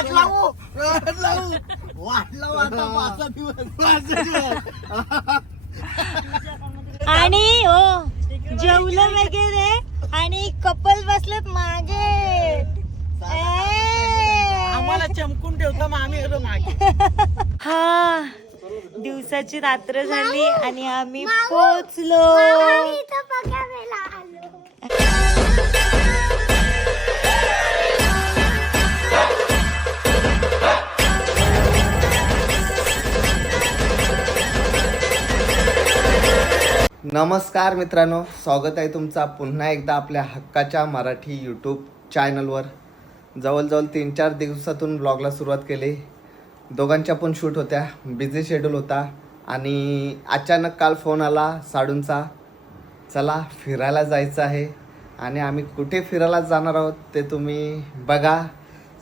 वाट लावू. वाट लावू. वाट लावू आता पाच दिवस. पाच दिवस. आणि हो जेवलं वगैरे आणि कपल बसलेत मागे. आम्हाला चमकून ठेवता मग आम्ही मागे. हा दिवसाची रात्र झाली आणि आम्ही पोचलो नमस्कार मित्रांनो स्वागत आहे तुमचा पुन्हा एकदा आपल्या हक्काच्या मराठी यूट्यूब चॅनलवर जवळजवळ तीन चार दिवसातून ब्लॉगला सुरुवात केली. दोघांच्या पण शूट होत्या बिझी शेड्यूल होता आणि अचानक काल फोन आला साडूंचा. चला फिरायला जायचं आहे आणि आम्ही कुठे फिरायला जाणार आहोत ते तुम्ही बघा.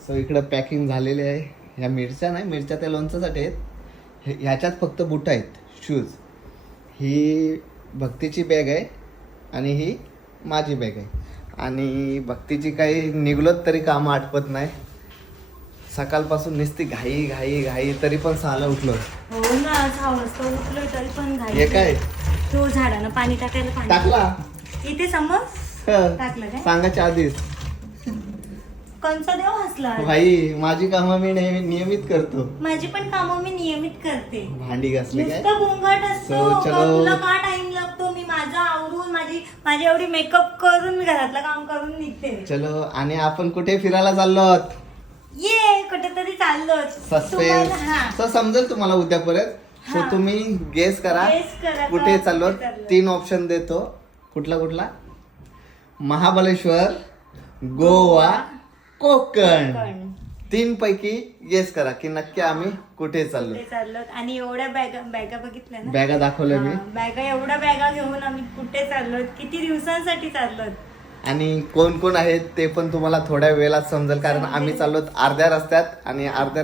सो इकडं पॅकिंग झालेली आहे. ह्या मिरच्या नाही मिरच्या त्या लोणच्यासाठी आहेत. हे- ह्याच्यात फक्त बुट आहेत शूज ही भक्तीची बॅग आहे आणि ही माझी बॅग आहे. आणि भक्तीची काही निघलोत तरी कामं आठवत नाही. सकाळपासून नुसती घाई घाई घाई तरी पण सहाला उठलो. हो ना सहा वाजता उठलोय तरी पण हे काय? तो झाडानं पाणी टाकायला पाणी. टाकला? इथे समज हं. टाकलं काय? सांगायच्या आधीच. कोणचा देव हसला. भाई माझी कामं मी नेहमी नियमित करतो. माझी पण कामं मी नियमित करते. भांडी घासली काय? नुसतं गोंगाट असतो. चलो. का तुला का टाइम लागतो मी माझा आवरून माझी माझी एवढी मेकअप करून मी घरातलं काम करून निघते चलो आणि आपण कुठे फिरायला चाललो आहोत? ये कुठेतरी चाललो सस्पेन्स. सो समजेल तुम्हाला उद्या परत? सो. तुम्ही गेस करा. कुठे चाललो. तीन ऑप्शन देतो. कुठला कुठला? महाबळेश्वर गोवा कोकण. तीन पैकी गेस करा की नक्की आम्ही कुठे चाललो. चाललो? आणि एवढ्या बॅगा बॅगा बघितल्या ना? बॅगा दाखवल्या मी. हा, बॅगा एवढ्या बॅगा घेऊन आम्ही कुठे चाललो किती दिवसांसाठी चाललो आणि कोण कोण आहेत ते पण तुम्हाला थोड्या वेळात समजेल कारण आम्ही चाललो अर्ध्या रस्त्यात आणि अर्ध्या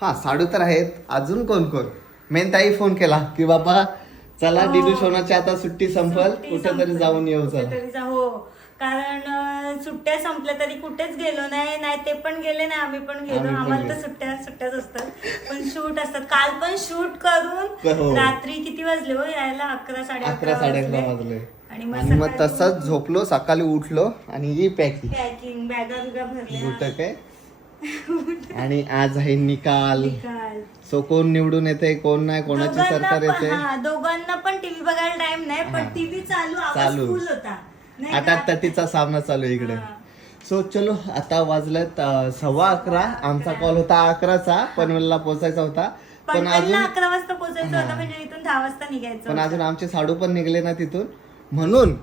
हा साडू तर आहेत. अजून कोण कोण? मेन ताई फोन केला की बाबा चला हो. डिडू शोनाची आता सुट्टी संपल. कुठेतरी. जाऊन येऊ चला. हो. कारण सुट्ट्या संपल्या तरी कुठेच गेलो नाही नाही ते पण गेले नाही आम्ही पण गेलो. आम्हाला तर. सुट्ट्या सुट्ट्याच असतात. पण शूट असतात. काल पण शूट करून हो. रात्री किती वाजले हो? यायला अकरा साडे अकरा साडे अकरा वाजले. आणि मग तसंच झोपलो सकाळी उठलो आणि ही पॅकिंग पॅकिंग बॅगा बिगा भरल्या आणि आज आहे निकाल. काल सो कोण निवडून येते कोण नाही कोणाची सरकार येते? दोघांना पण टीव्ही बघायला टाइम नाही पण. टीव्ही चालू चालू. होता. आठ तटीचा सामना चालू आहे इकडे. सो चलो आता वाजलेत अं, सव्वा अकरा. आमचा कॉल होता अकराचा पनवेलला पोहोचायचा होता. पण पनवेलला अजून अकरा वाजता पोहोचायचं. होतं म्हणजे इथून दहा वाजता निघायचं पण. अजून आमचे साडू पण निघले ना तिथून. म्हणून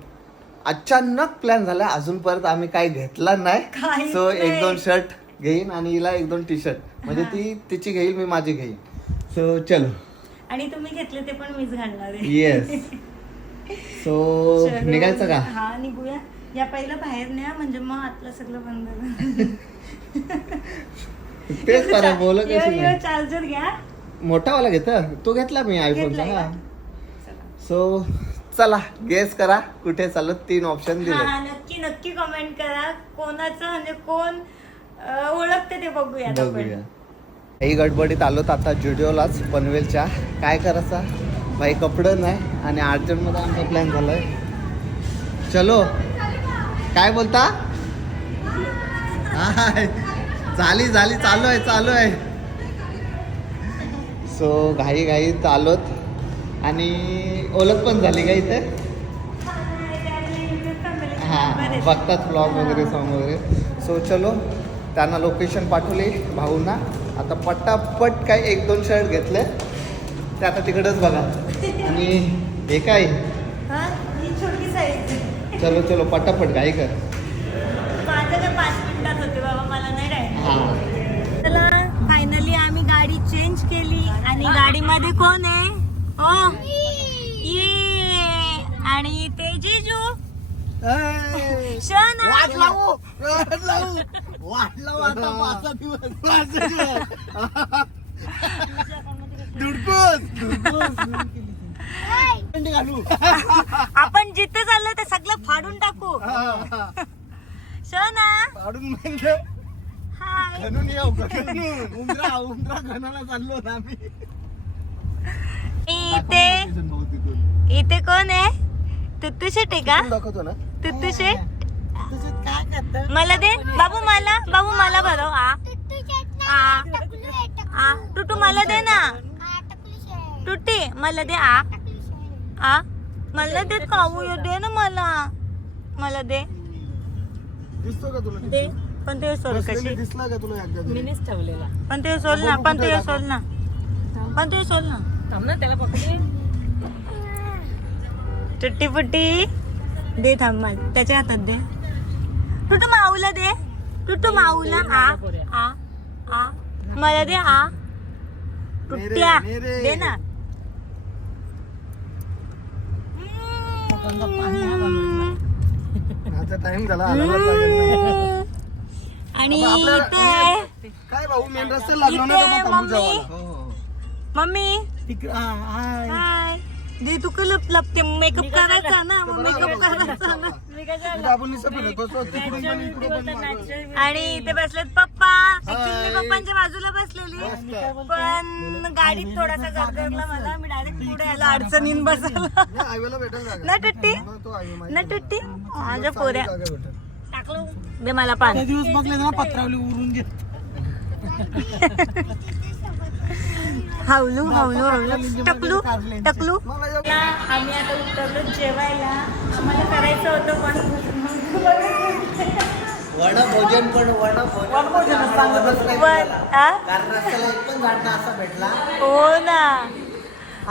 अचानक प्लॅन झाला अजून परत आम्ही काही घेतला नाही. काहीच सो एक नाही. दोन शर्ट घेईन आणि हिला एक दोन टी शर्ट म्हणजे ती तिची घेईल मी माझी घेईन. सो चलो. आणि तुम्ही घेतले ते पण मीच घालणार आहे. Yes so. निघायचं का? हा निघूया. या पहिलं बाहेर न्या म्हणजे मग आतलं सगळं बंद तेच करा बोल चार्जर घ्या. मोठावाला घेत? तो घेतला मी आयफोनचा हा. सो चला गेस करा कुठे चालत तीन ऑप्शन दिले. हा नक्की नक्की कमेंट करा. कोणाचं म्हणजे कोण ओळखते ते बघूया बघूया. काही गडबडीत आलोत आता जुडिओलाच पनवेलच्या. काय करायचा? भाई कपडं नाही आणि अर्जंटमध्ये आमचा प्लॅन झालाय. चलो. काय बोलता? हाय. झाली झाली चालू आहे चालू आहे. सो घाई घाई चालत. आणि ओळख पण झाली का इथे? हां बघतात ब्लॉग वगैरे सॉंग वगैरे. सो चलो. त्यांना लोकेशन पाठवले भाऊंना. आता पट्टापट काय एक दोन शर्ट घेतले. ते आता तिकडच बघा. आणि हे काय? चलो चलो पटापट कर. काय पाच मिनिटात होते बाबा मला नाही राहील. हां. चला फायनली आम्ही गाडी चेंज केली. आणि गाडीमध्ये कोण आहे? हो. आणि ते जिजू शन वाट लावू. वाट लावू. वाट लावू आता पाच दिवस. पाच दिवस. घालू. आपण जिथे चाललो ते सगळं फाडून टाकू. शना काढून म्हणजे? हाय. घणून येऊ घणून उमरा उमरा घणाला चाललो ना आम्ही. इथे Location बघू तिथून. इथे कोण आहे? तुत्तू शेट आहे का? दाखवतो ना. तुत्तू शेट? मला दे. बाबू मला बाबू मला भरव. आ. आ. आ. टुटू मला दे ना. टुट्टी मला दे आ आ मला दे खाऊ ये दे ना मला मला दे दिसतो का तुला दे पण ते सोल बसलेली कशी दिसला का तुला एकदा तरी? मीनेच ठेवलेला पण ते सोल ना पण ते सोल ना पण ते सोल ना थांब ना त्याला पकडे टुट्टी फुट्टी दे थांब त्याच्या हातात दे टुटू माऊला दे टुटू माऊला आ आ आ मला दे आ टुट्ट्या मेरे. दे ना आता टाइम झाला हलावाच लागेल ना. आणि आपल्या- इथे काय भाऊ मेन रस्त्याला लागलो ना इथे मम्मी. मम्मी. हाय. दे तू लप लपते मेकअप करायचा ना मग मेकअप करायचा ना. पण पण मागं. आणि इथे बसलेत पप्पा. ऍक्च्युली मी पप्पांच्या बाजूला बसलेली. पण गाडीत थोडासा गरगरला मला मी डायरेक्ट पुढे आलो अडचणीन बसायला. ना टट्टी? ना. टट्टी? माझ्या पोऱ्या. टाकलो? दे मला पान. दिवस बघले ना पत्रावली उरून घे हावलू हावलू हावलू टकलू टकलू. आम्ही आता उतरलो जेवायला. आम्हाला करायचं होतं पण वडा भोजन पण वडा भोजन पण आ? कारण रस्त्याला एक पण झाड ना असा भेटला. हो ना.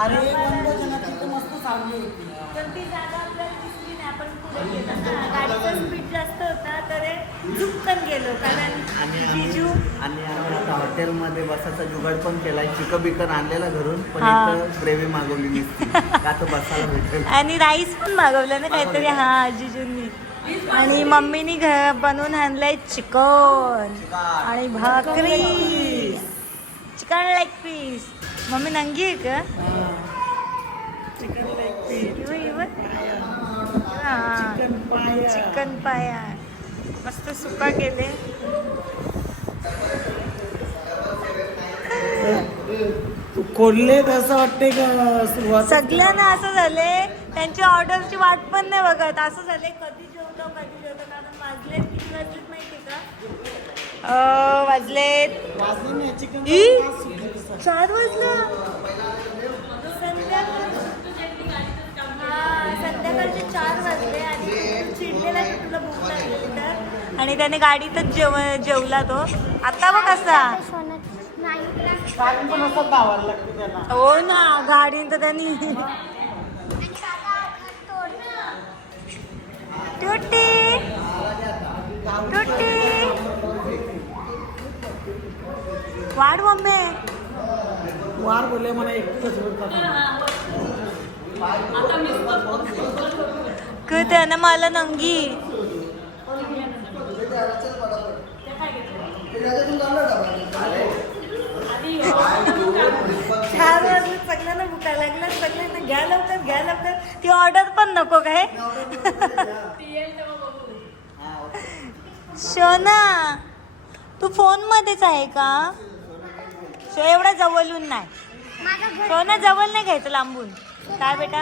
अरे वनभोजनात तिथे मस्त सावली होती पण ती जागा आपल्याला दिसली नाही. आपण पुढे गेलो ना गाडीचा स्पीड जास्त होता तर झुपकन गेलो कारण आणि आम्ही जिजू आणि आम्ही आता हॉटेलमध्ये बसायचा जुगाड पण केलाय चिकन बिकन आणलेला घरून पण हा. इथं ग्रेव्ही मागवली नसती. का तर बसायला भेटेल. आणि राईस पण मागवलं ना काहीतरी. हा जिजूंनी. आणि मम्मीनी घ बनवून आणलंय चिकन आणि भाकरी. चिकन लेग पीस मम्मी नंगी आहे का? चिकन लेग पीस चिकन पाया. मस्त सुका केले. तू खोलले असं वाटते का सुरुवात? सगळ्यांना असं झालंय. त्यांची ऑर्डरची वाट पण नाही बघत. असं झालंय कधी जेवतो कधी जेवतो कारण वाजलेत किती वाजलेत माहिती का? ई, चार वाजलं संध्याकाळ हा, संध्याकाळचे चार वाजले आणि चिडलेला तुला भूक लागलेली तर. आणि त्याने गाडीतच जेव जेवला तो. आता बघ कसा हो ना गाडी तर त्यांनी. टुट्टी टुट्टी वाढ मम्मी. वार बोलले मला एकटंच कळते ना मला नंगी. चार वाजले सगळ्यांना भुका लागल्या सगळ्यांना घ्या लवकर घ्या लवकर. ती ऑर्डर पण नको काय? शोना तू फोन मध्येच आहे का? शो एवढा जवळून नाही. शोना जवळ नाही घ्यायचं लांबून. काय बेटा?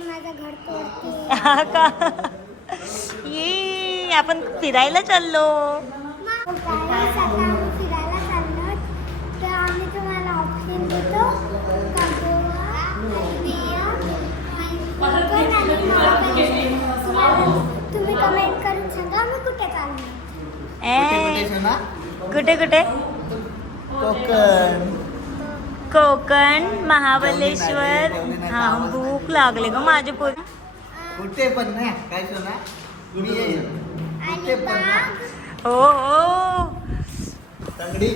माझं घर तोडते हा का? ये आपण फिरायला चाललो. गाईस, आता आम्ही फिरायला चाललो तर आम्ही तुम्हाला ऑप्शन देतो. काजोवा, बिया, कोकण आणि महाबळेश्वर. तुम्हाला- तुम्ही कमेंट करून सांगा आम्ही कुठे चाललो ए कुठे कुठे? कोकण. कोकण महाबलेश्वर हा भूक लागले ग माझे पोर. कुठे पण काय सोना? मी येईल हो हो. तंगडी.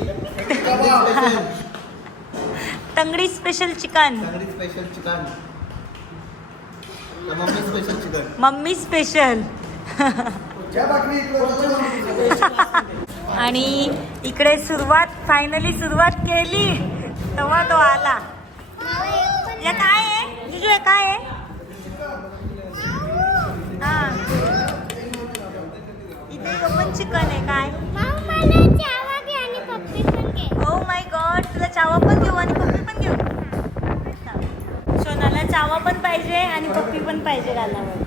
तंगडी special chicken. तंगडी special chicken. Mummy special chicken. Mummy special आणि इकडे सुरुवात फायनली सुरुवात केली. तेव्हा तो आला. या काय आहे? जिजू हे काय आहे? हा. इथे पण चिकन आहे काय? हो माय गॉड तुला चावा पण घेऊ आणि पप्पी पण घेऊ? सोनाला चावा पण पाहिजे आणि पप्पी पण पाहिजे घालावर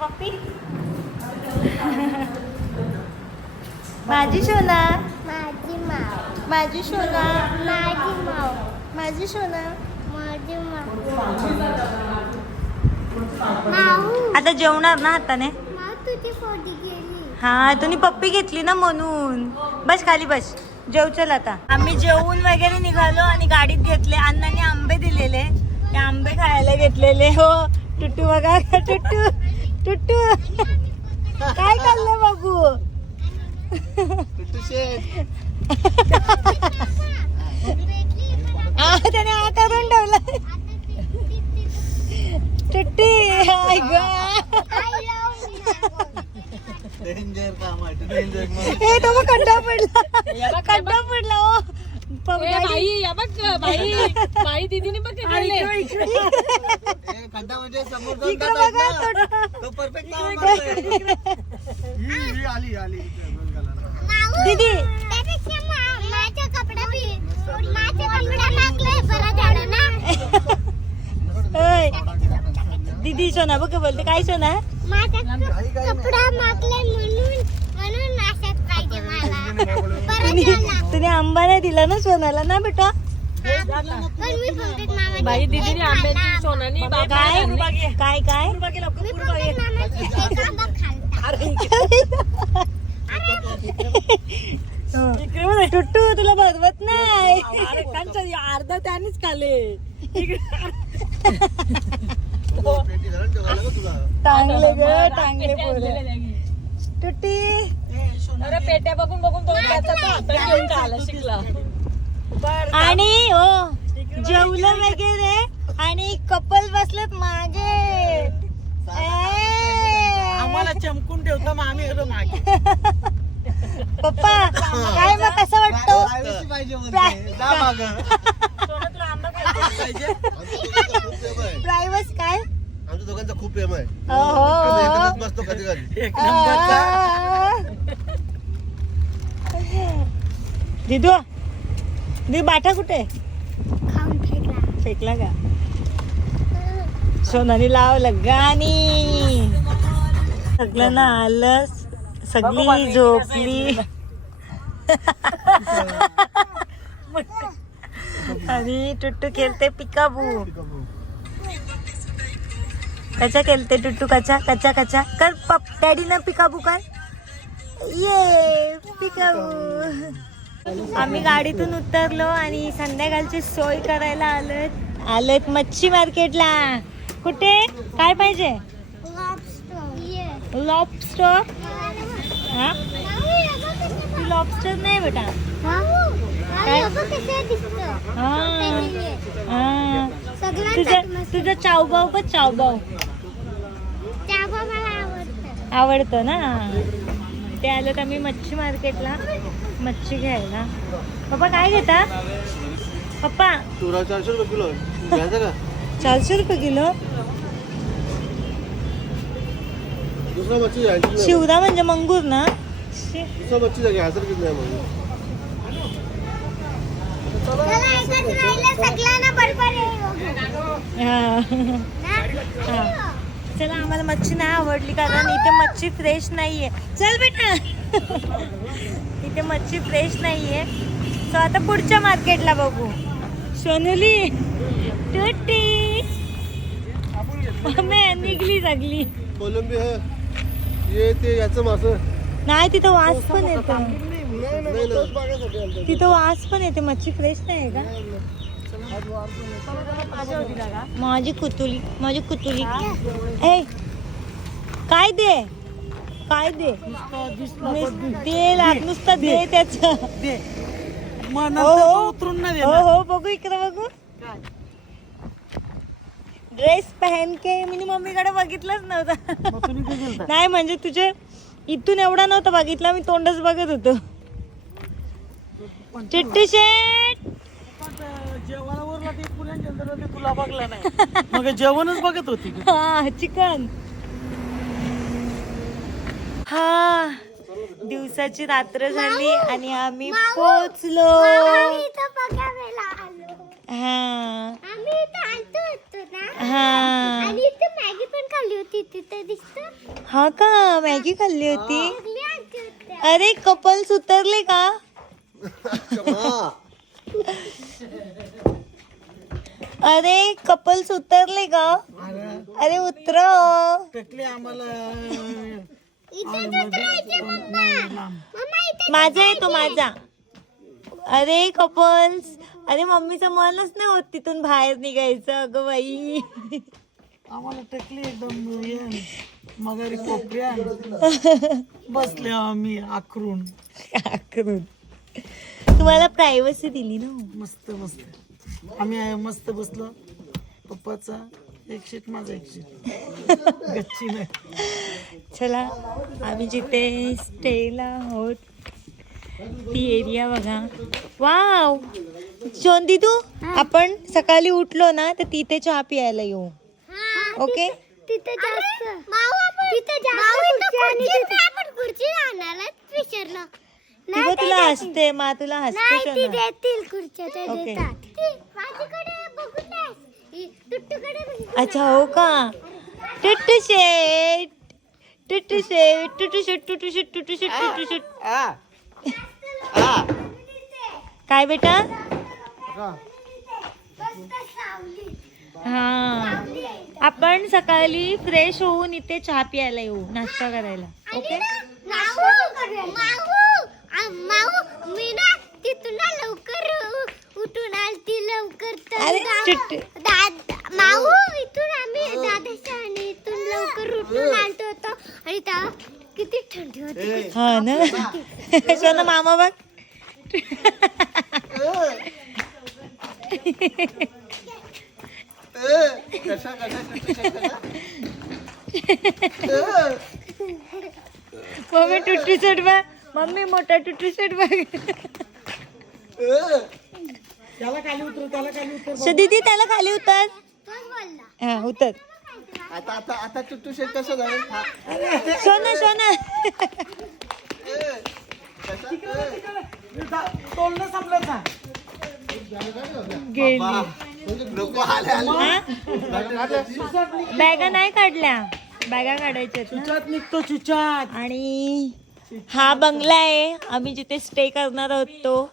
पप्पी? माझी सोना. माझी सोना. माझी माव माझी सोना. माझी माव माऊ. आता जेवणार ना हाताने? हा तुम्ही पप्पी घेतली ना म्हणून. बस खाली बस. जेव चल आता. आम्ही जेवून वगैरे निघालो आणि गाडीत घेतले. अण्णाने आंबे दिलेले. ते आंबे खायला घेतलेले. हो टुट्टू बघा. टुट्टू टुट्टू काय खाल्लं बाबू? त्याने हा करून ठेवला टुट्टी आई गं. डेंजर काम आहे डेंजर ए तो मग खड्डा पडला खड्डा पडला हो बाई या बघ बाई बाई दीदीने बघ. खड्डा म्हणजे समोर इकडे. तो परफेक्ट. ही ही आली. दीदी दीदी सोना बघ बोलते. काय सोना? माझा कपडा मागले म्हणून म्हणून नाशक पाहिजे मला. बरं झालं. तुम्ही आंबा नाही दिला ना सोनाला? ना बेटा? बाई दीदीने आंब्याची. सोनानी काय? काय काय? मी टुट्टू तुला बघवत नाही. अर्धा त्यानेच खाले. टांगले ग टांगले पोरं. टुट्टी. अरे पेट्या बघून बघून शिकला. आणि हो जेवलं वगैरे आणि कपल बसलेत मागे. आम्हाला चमकून ठेवता मग आम्ही येतो मागे. पप्पा काय मग कसं वाटतं? प्रायव्हस काय? आमच्या दोघांचं खूप प्रेम आहे. हो आम्ही हो एकत्रच बसतो कधी कधी. एक नंबरचा दिदू दिदी बाटा कुठे? खाऊन फेकला. फेकला का? सोनानी लावलं गाणी सगळं ना आलं सगळी झोपली. आणि टुट्टू खेळते पिकाबू. कचा खेळते टुट्टू कचा कचा कचा कर पप डॅडी ना पिकाबू कर. ये पिकाबू. आम्ही गाडीतून उतरलो आणि संध्याकाळची सोय करायला आलोय. आलोय मच्छी मार्केटला. कुठे? काय पाहिजे? लॉबस्टर ये लॉबस्टर हा? लॉबस्टर नाही बेटा. हा. तुझं तुझं चावबाव का चावबाव त्याबा मला आवडतं ना? ते आलं तर आम्ही मच्छी मार्केटला मच्छी घ्यायला. पप्पा काय घेता? पप्पा. चारशे रुपये किलो का? चारशे रुपये किलो? दुसरा मच्छी घ्यायची नाही. शिवदा म्हणजे मंगूर ना? शी. दुसरा मच्छीचा घ्यायचं किती नाही म्हणजे त्याला एकच राहिलं सगळ्यांना बरोबर हा. हा. चला आम्हाला मच्छी नाही आवडली कारण इथे मच्छी फ्रेश नाहीये. चल बेटा. इथे मच्छी फ्रेश नाहीये. सो आता पुढच्या मार्केटला बघू. सोनुली टुट्टी मम्मी निघली सगली कोलंबी ये ते याचं मासं. नाही तिथं वास पण येतो नाही तिथं वास पण येते मच्छी फ्रेश नाही आहे का? माझी कुतुली माझी कुतुली. ए काय दे? काय दे? नुस- दे लाग नुसतं दे त्याच. दे. मग हो, हो. उतरून नाही हो हो बघू इकडे बघू. ड्रेस पहन के मी मम्मीकडे बघितलंच नव्हतं. नाही म्हणजे तुझे इथून एवढा नव्हता बघितला मी तोंडच बघत होतो. चिट्टी शेट तुला बघला नाही. मग जेवणच बघत होती हा चिकन. हा दिवसाची रात्र झाली आणि आम्ही पोचलो हा. आम्ही इथं आलतो होतो ना. हा. आणि इथं मॅगी पण खाल्ली होती तिथं दिसत. हा का? मॅगी खाल्ली होती? सगळी आलती होत्या. अरे कपल्स उतरले का? अरे कपल्स उतरले का? अरे उतर टकले आम्हाला. इथं उतरायचे मम्मा. मम्मा इथे माझा आहे तो माझा अरे कपल्स. अरे मम्मीचं मनच नाही होत तिथून बाहेर निघायचं अगं बाई. आम्हाला टकले एकदम हे मगारी कोपऱ्या बसले आम्ही आखरून आकरून. तुम्हाला प्रायव्हसी दिली ना मस्त मस्त. आम्ही आहे मस्त बसलो. पप्पाचा एक शीट माझा एक शीट गच्ची नाही चला आम्ही जिथे स्टेला आहोत. ती एरिया बघा. वाव शोंदी तू? आपण सकाळी उठलो ना तर तिथे चहा प्यायला येऊ. हा, ओके तिथं जास्त. तिथं जास्त तुला हसते मा तुला हसते ती देतील खुर्च्या ते. देतात. अच्छा हो का? टुट्टू शेट. टुट्टू शेट टुट्टू शेट टुट्टू शेट टुट्टू शेट टुट्टू शेट. काय बेटा? हा. आपण सकाळी फ्रेश होऊन इथे चहा प्यायला येऊ नाश्ता करायला. ओके अरे, चिट्टी. माऊ इथून आम्ही दादाच्या आणि इथून लवकर उठून आलतो होतो. आणि तेव्हा किती थंडी होती. हा ना. मामा बघ. मम्मी टुट्टी सेट बघ. मम्मी मोठा टुट्टी सेट बघ. त्याला खाली उतर त्याला खाली उतर दीदी त्याला खाली उतर. हा उतर. आता आता आता चुट्टू शेट कसं झालं? हा. सोना सोना. तोलणं संपलं का? गेली. लोक आले आले? बॅगा नाही काढल्या. बॅगा काढायच्या आहेत ना. चुचात निघतो चुचात आणि हा बंगला आहे. आम्ही जिथे स्टे करणार आहोत तो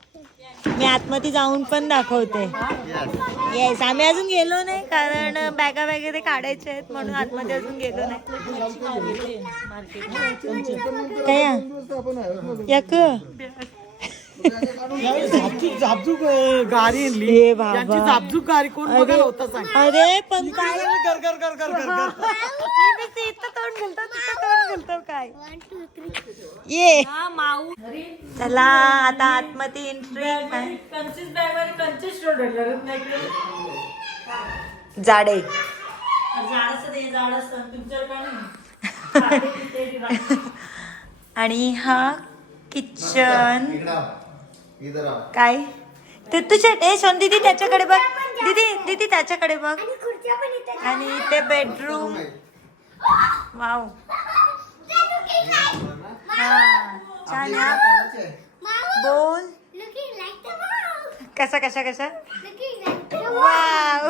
मी आतमध्ये जाऊन पण दाखवते. येस आम्ही अजून गेलो नाही कारण बॅगा वगैरे काढायच्या आहेत म्हणून आतमध्ये अजून गेलो नाही. काय? याक अं, गाडी आणली. ए बाबा. यांची झापचूक गाडी कोण बघायला होता सांग. अरे पण काय? कर कर कर कर कर कर मी ते इथं तोंड घालतो तिथं तोंड घालतो काय? ये. चला आता आतमध्ये एंट्री जाडे. आणि हा किचन इकडं. काय? ते तुझ्या ए सोन दीदी त्याच्याकडे बघ. दीदी दीदी त्याच्याकडे बघ. आणि खुर्च्या पण इथे आणि इथे बेडरूम वाव हा छान आहे. बोल. लुकिंग लाईक द माऊ कसा? कशा कशा लुकिंग लाईक द वाव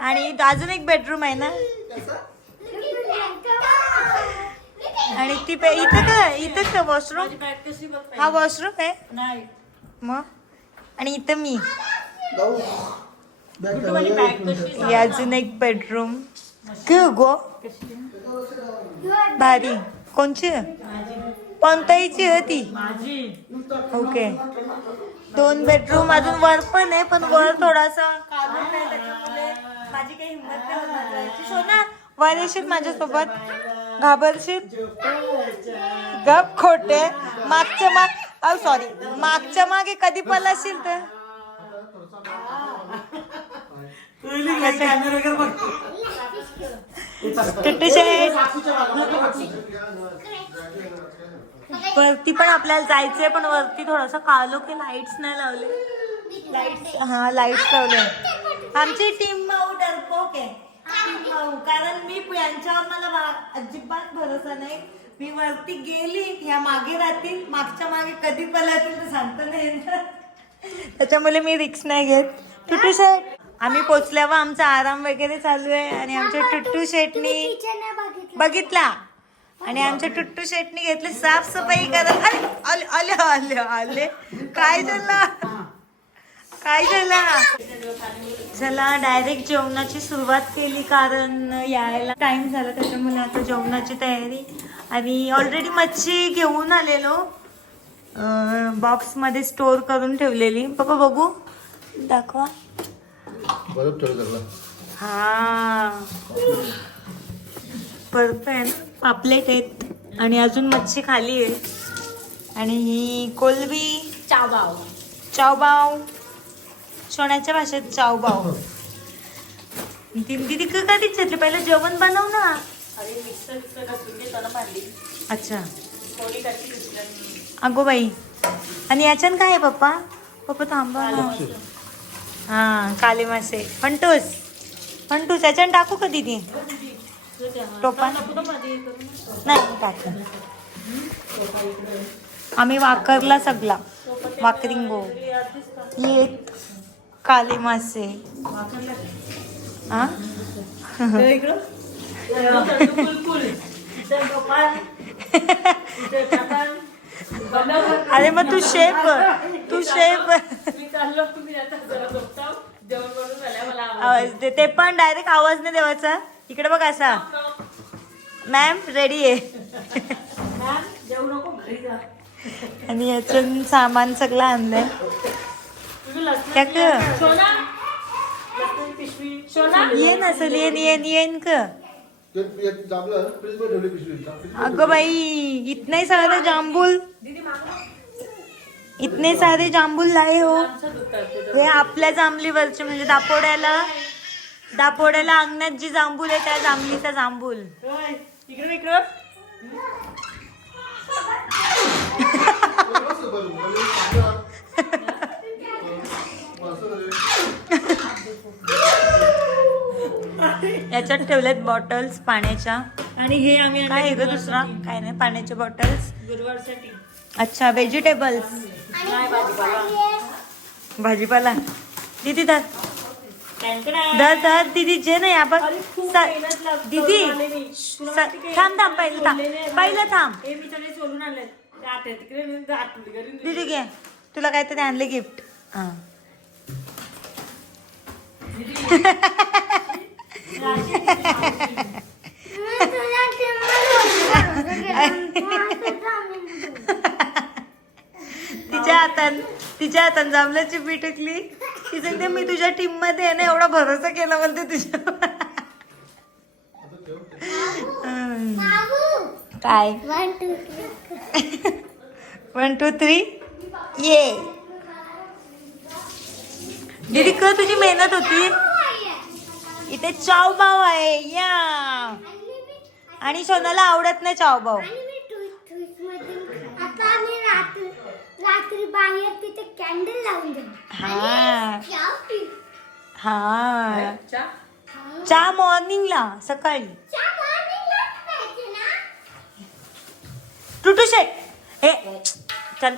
आणि इथं अजून एक बेडरूम आहे ना लुकिंग लाईक द माऊ आणि ती पे- इथं का? इथं का वॉशरूम बॅग कशी बघ हा वॉशरूम आहे? नाही. मग? आणि इथं मी. माझी बॅग कशी ही अजून एक बेडरूम क गो? भारी. कोणची? कोणताहीची होती माझी. ओके. दोन बेडरूम अजून वर पण आहे पण वर थोडासा काढून नाही त्याच्यामुळे माझी काही हिंमत नाही होणार. सोना वर येशील माझ्यासोबत. घाबरशील? गप खोटे. मागच्या माग सॉरी मागच्या मागे कधी पलाशील तर? शेठ. वरती पण आपल्याला जायचंय पण वरती थोडस कालो की लाईट्स नाही लावले. लाईट्स हा लाईट्स लावले. आमची टीम माऊ डरपोक आहे. कारण मी यांच्यावर मला अजिबात भरोसा नाही. मी वरती गेली ह्या मागे राहतील मागच्या मागे कधी पलातील तर सांगता नाही येणार त्याच्यामुळे मी रिक्स नाही घेत. टुटू शेट आम्ही पोचल्यावर आमचा आराम वगैरे चालू आहे आणि आमच्या टुट्टू शेटनी बघितलं. बघितला. आणि आमच्या टुट्टू शेटनी घेतली साफसफाई करत अरे आले आले आले आले. काय झालं? काय झालं? चला डायरेक्ट जेवणाची सुरुवात केली कारण यायला टाइम झाला त्याच्यामुळे आता जेवणाची तयारी. आणि ऑलरेडी मच्छी घेऊन आलेलो. बॉक्समध्ये स्टोर करून ठेवलेली. पप्पा बघू. दाखवा. हा. परफेक्ट पापलेट आहेत. आणि अजून मच्छी खाली आहे. आणि ही कोलबी. चावबाव चावबाव सोन्याच्या भाषेत चावबाव ती दीदी का कधीच घेतली पहिलं जेवण बनव ना. अरे मिक्सर घासून घेताना भांडी. अच्छा. अगो बाई. आणि याच्यात काय आहे पप्पा? पप्पा थांबा हा काले मासे फंटूस फंटूस याच्यात टाकू का दीदी? टोपा नाही टाकलं आम्ही वाकरला सगळा. वाकरिंगो. येत काले मासे. हा? अरे मग तू शेफ तू मला आवाज दे. ते पण डायरेक्ट आवाज नाही देवाचा. इकडे बघ असा. मॅम रेडी आहे. आणि याचं सामान सगळं आणलंय. तुम्ही लसूण क्या क? सोना येन असेल येन येन येन क जांभलं अगं बाई इतने सारे जांबूल इतने सारे जांबूल लाए हो हे आपल्या जांभलीवरचे म्हणजे दापोड्याला दापोड्याला अंगणात जी जांभूल आहे त्या जांभलीचा जांभूल इकडे इकडं याच्यात ठेवल्यात बॉटल्स पाण्याच्या. आणि हे आम्ही काय आहे ग दुसरा? काय नाही पाण्याच्या बॉटल्स गुरुवारसाठी. अच्छा व्हेजिटेबल्स भाजीपाला. दीदी धर. धर धर. दीदी जे नाही आपण दीदी? थांब थांब पहिलं थांब. पहिलं थांब. हे दीदी घे. तुला काहीतरी आणले गिफ्ट. हा. तिच्या हातान तिच्या हातान जांभल्याची उकली ती सांगते मी तुझ्या टीममध्ये आहे ना एवढा भरोसा केला बोलते तुझ्या. काय? One two three one two three ये दीदी का तुझी मेहनत होती. इथे चाव भाव आहे. या. आणि सोनाला आवडत नाही चाव भाव. आणि मी ट्विस्ट ट्विस्टमध्ये आता आम्ही रात्री रात्री बाहेर तिथे कॅन्डल लावून हा. हा? चहा मॉर्निंगला सकाळी? टुटू शेट हे चल.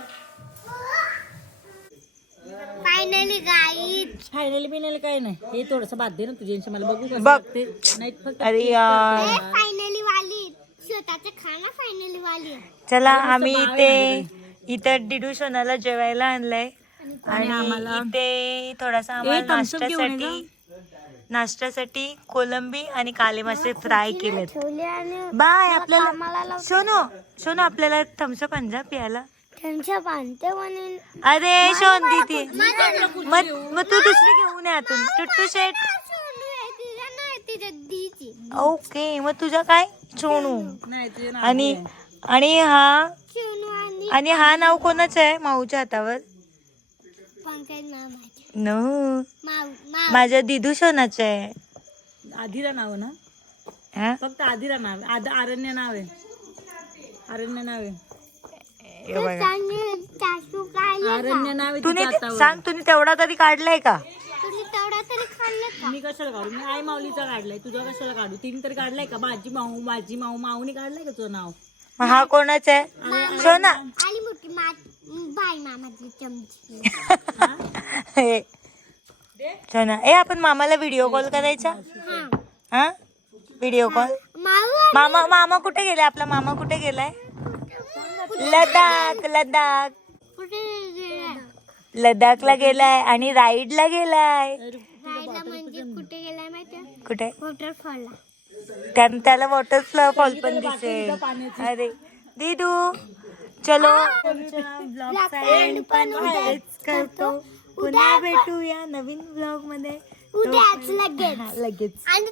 फायनली गाईज फायनली बिनली काय नाही. हे थोडस बाद दे ना तुझ्या मला बघू कसं बघ. लागते. नाही फक्त अरे यार. फायनली वाली. स्वतःचं खाणं फायनली वाली. चला आम्ही इथे इथं डिडू सोनाला जेवायला आणलंय. आणि इथे थोडासा आम्हाला नाश्त्यासाठी नाश्त्यासाठी कोलंबी आणि काले मासे फ्राय केलेत. ठेवले आणि बाय आपल्याला. सोनू सोनू आपल्याला थम्सअप आणजा प्यायला त्यांच्या बांधते म्हणून अरे शोन दीदी मग मग तू दुसरी घेऊन ये आतून टुट्टू शेट ओके मग तुझा काय? सोनू. नाही तुझे नाव आणि आणि हा? आणि हा नाव कोणाचं आहे माऊच्या हातावर? नो. माझ्या दिदू सोनाचं आहे. आधीरा नाव ना? हा? फक्त आधीरा नाव अरण्य नाव आहे. अरण्य नाव आहे. हे बघा. चांगले सासू काय अरण्य नाव आहे तूने तिच्या ते- हातावर. सांग तुम्ही तेवढा तरी काढलाय का? तुम्ही मी कशाला काढू? मी आई माऊलीचा काढलाय. तुझा कशाला काढू? तिने तरी काढलाय का? माझी माऊ माझी माऊ माऊनी काढलाय का तुझं नाव? मग हा कोणाचा आहे? सोना आणि मोठी मा बाई मामाची चमची. हे. सोना ए आपण मामाला व्हिडिओ कॉल करायचा? हा. व्हिडिओ कॉल माऊ मामा मामा कुठे गेलाय? आपला मामा कुठे गेलाय? लडाख लडाख. लडाखला गेलाय आणि राईडला गेलाय. म्हणजे कुठे गेलाय माहिती कुठे? वॉटरफॉलला. कारण त्याला वॉटर फॉल पण दिसेल. अरे दिदू चलो. ब्लॉग पण उद्याच करतो. पुन्हा भेटूया नवीन ब्लॉगमध्ये लगेच. लगेच. आणि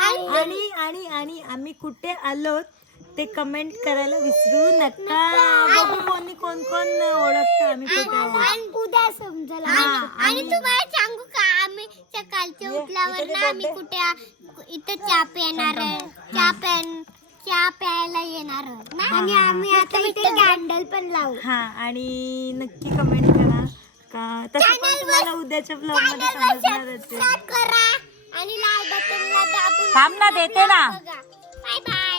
आणि आणि आणि आणि आम्ही कुठे आलो ते कमेंट करायला विसरू नका. बघू कोणी कोण कोण ओळखतं आम्ही कुठे आहोत. आणि उद्या समजेल आणि आणि तुम्हाला सांगू का आम्ही सकाळचे उठल्यावर ना आम्ही कुठे आ- इथं चहा पिणार आहे. चहा प्यान चहा प्यायला येणार आहोत ना? आणि आम्ही आता इथे कॅन्डल पण लावू. हा आणि नक्की कमेंट करा. का तसं पण तुम्हाला उद्याच्या ब्लॉगमध्ये समजणारच आहे करा आणि लाल बटनला दाबून थांब ना देते ना. Bye bye